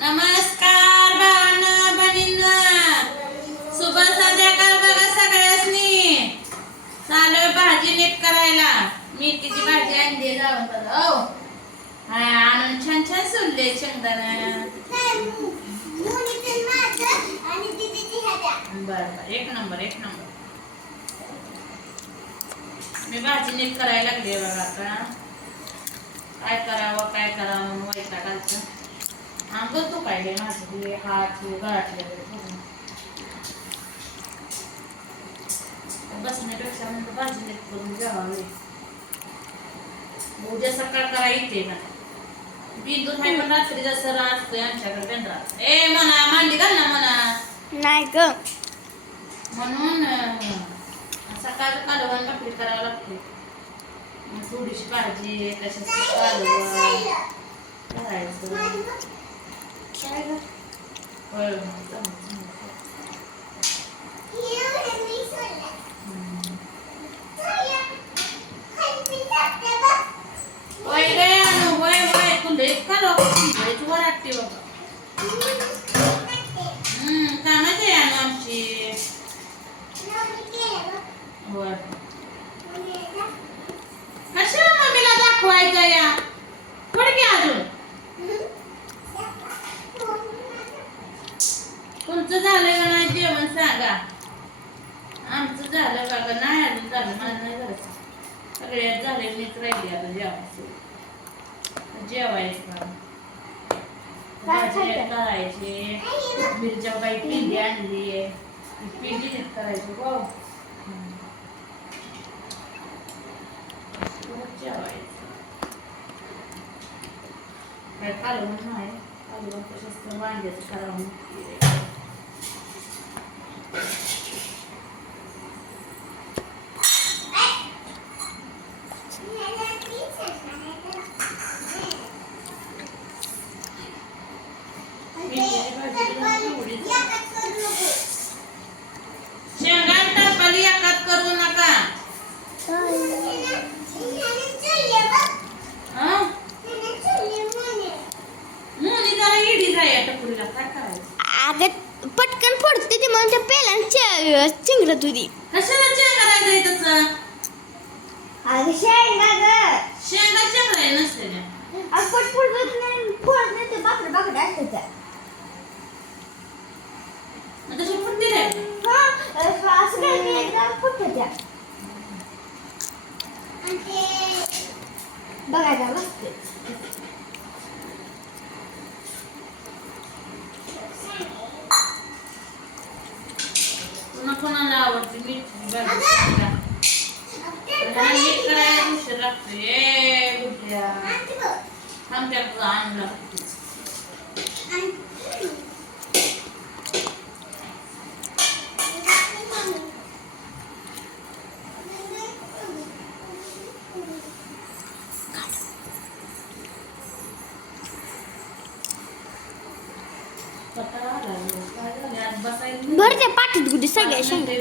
नमस्कार भावांनो बहिणींनो, शुभ संध्याकाळ बघा सगळ्यांनी. चालू भाजी नीट करायला. मेथीची भाजी आणली जाऊन बघा. ओ हाय आणून छान छान सोलले शेंगदाणा. बरं एक नंबर एक नंबर. मी भाजी नीट करायला लागली बघा. आता काय करावं म्हणून वैताग आलता. अंग तू काय माझे हात गाठले बसण्यापेक्षा म्हणतो भाजी नीट करून घ्यावी. उद्या सकाळ करा येते ना. बिंदू नाही पण रात्री जसं असतोय आमच्याकडे बेंद्रात. ए म्हणा मांडी घाल ना म्हणा. नाही ग म्हणून सकाळ कालवण भाकरी करावं लागते. थोडीशी भाजी कशाची कालवण करायचं. काय ग कामाची आहे आमची. कशा मम्मीला दाखवायचं या पुढे की अजून. तुमचं झालं का नाही जेवण सांगा. आमचं झालं बघा. नाही अजून झालं. मला नाही झालं. सगळ्यात झाले. मीच राहिली आता जेवायचं. जेवायचं करायचे. मिरच्या काही पिंडी आणली. पिंडी नीट करायची. हो जेवायचं. काय कालवण नाही. कालवण कशाच वांग्याचं करावं. शेंगा टरफली एकात करू नका. मुली जरा इडी जाय टपुरीला. काय करायचं. अगं पटकन पडते ती म्हणून त्या पेलांच्या चिंगरत होती. कशाला चेंगरायचंय तसं. अगं शेंगा ग शेंगा चेंगराय नसते ना. पट पडत नाही. पडत नाही ते बाकड बाकड असते. तशी फुटते रे. असं काय नाही. एकदा फुटत त्या बघायला मस्त. पुन्हा कोणाला आवडते मीठ भाजी. मीठ करायला उशीर लागतो. ए गुड्या आमच्या आणला. भर त्या पाठीत गुडी सगळ्या शेंगा.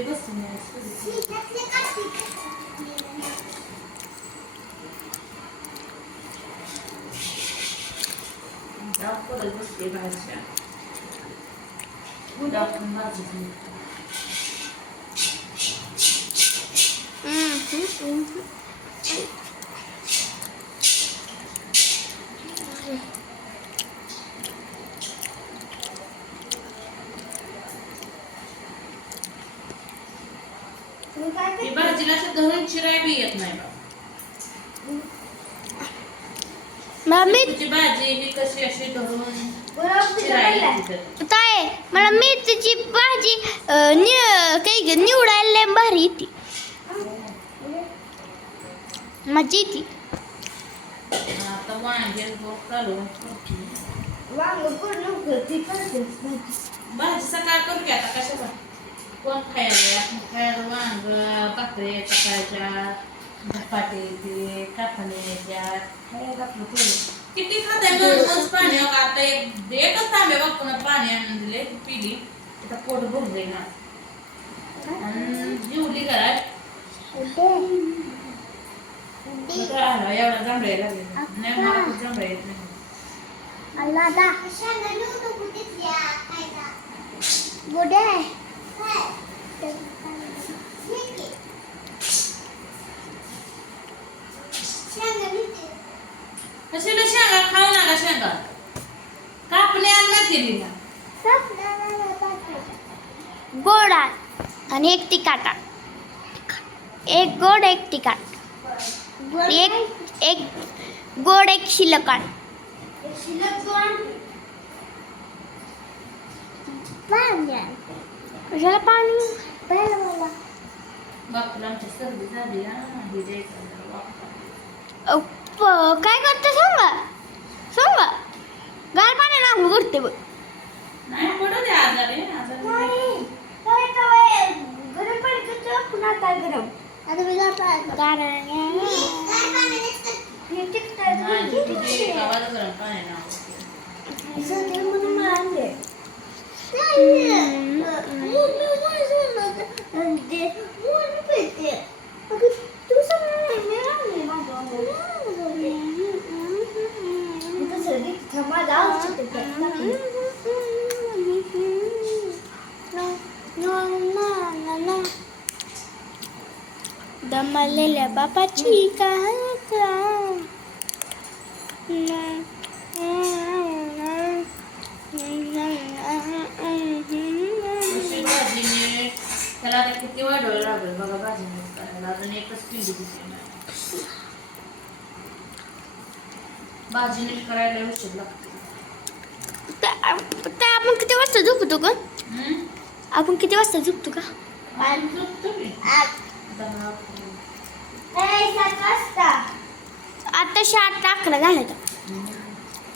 भाजीला धरून चिराय बी येत नाही. मेथीची भाजी बी कशी अशी धरून काय मला मेथीची भाजी काही निवडायला भारी येते. मजा येते. आता वांगे भाजी सकाळ करू की आता. कशा कोण खायला खायला वांग भाकरी सकाळच्या धपाटे ते कापण्याच्या खायला किती खाताय. मस्त पाणी आता एकच तांबे बापून पाणी आणून दिले. पिली आता पोट भरले ना. जेवली घरात. एवढा जांभळ्या लागले नाही. मला खूप जांभळ्या येत नाही. कशाला शेंगा खाऊ नका शेंगा कापणे आणणार केली ना गोड आणि एक तिखट एक गोड एक तिखट एक गोड एक शिलकट कशाला पाणी बापूला आमची सर्दी झाली ना हे द्यायचं काय करते सांगा सांगा गार पाणी नांगू करते बघ नाही पडू दे आजारी गरम पाणी पुन्हा काय गरम आता मी गरम पाणी ना दमलेल्या बापाची कहाणी भाजीने त्याला आता किती वाढवायला लागेल बघा भाजी करायला अजून एकच पिंडी दिसली नाही भाजी नीट करायला उशीर लागते आपण किती वाजता झोपतो का आपण किती वाजता झोपतो का आता 7:11 झाले तर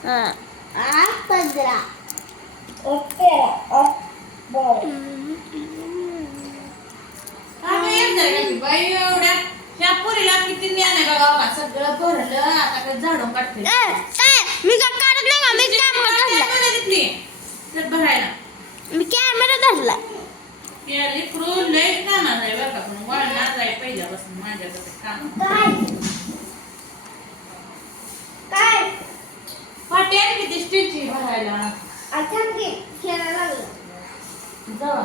8:15 बाई एवढ्या त्या पुरीला किती ज्ञान आहे बाबा सगळं भरलं आता काय झाडून काढते मी काय काढत नाही का मी कॅमेरा तर भरायला मी कॅमेरा धरला लेकरू लय काना नाही बरं का पण वळणार जाय पहिल्यापासून माझ्याकडे काम काय पाटी आहे किती स्टीलची भरायला आता मी खेळायला लागलो जावा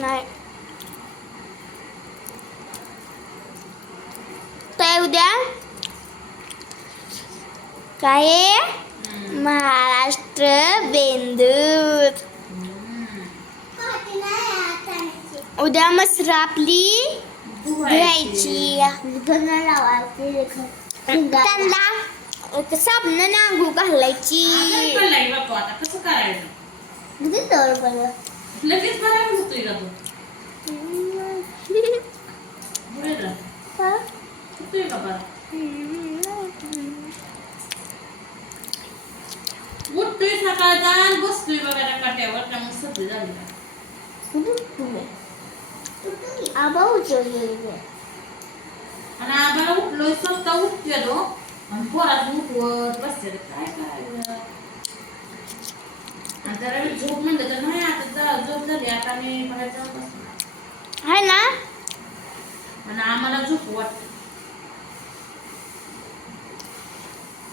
नाही काय उद्या काय महाराष्ट्र बेंदूर उद्या मसर आपली धुवायची त्यांना साबण नांगू घालायची कसं करायचं लगेच भरायला होतोय का तू होतोय का बरं उठतोय सकाळचा आणि बसतोय बघा त्या काट्यावर त्यामुळे सगळी झाली आणि आम्हाला उठलोय स्वतः उठतोय तो आणि पोरात उठवत बसते काय करायचं आणि जरा झोप म्हणलं तर नाही आता झोप झाली आता मी बाहेर जाऊन बसणार आहे ना आणि आम्हाला झोप वाटत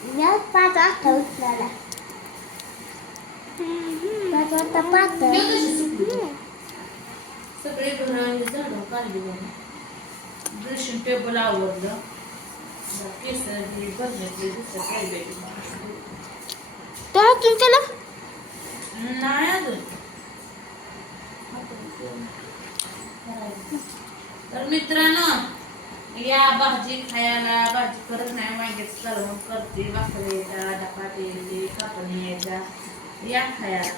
5 वाजता उठलेला 5 वाजता 5 सगळे घर झाडून काढली बघा ड्रेसिंग टेबल आवडलं केस भरण्याचे दुसरं काय तर तू केलं नाही अजून तर मित्रांनो या भाजी खायला भाजी करत नाही वांग्याची कालवण करते भाकरी येतात धपाटे येते कापणी येतात या खायला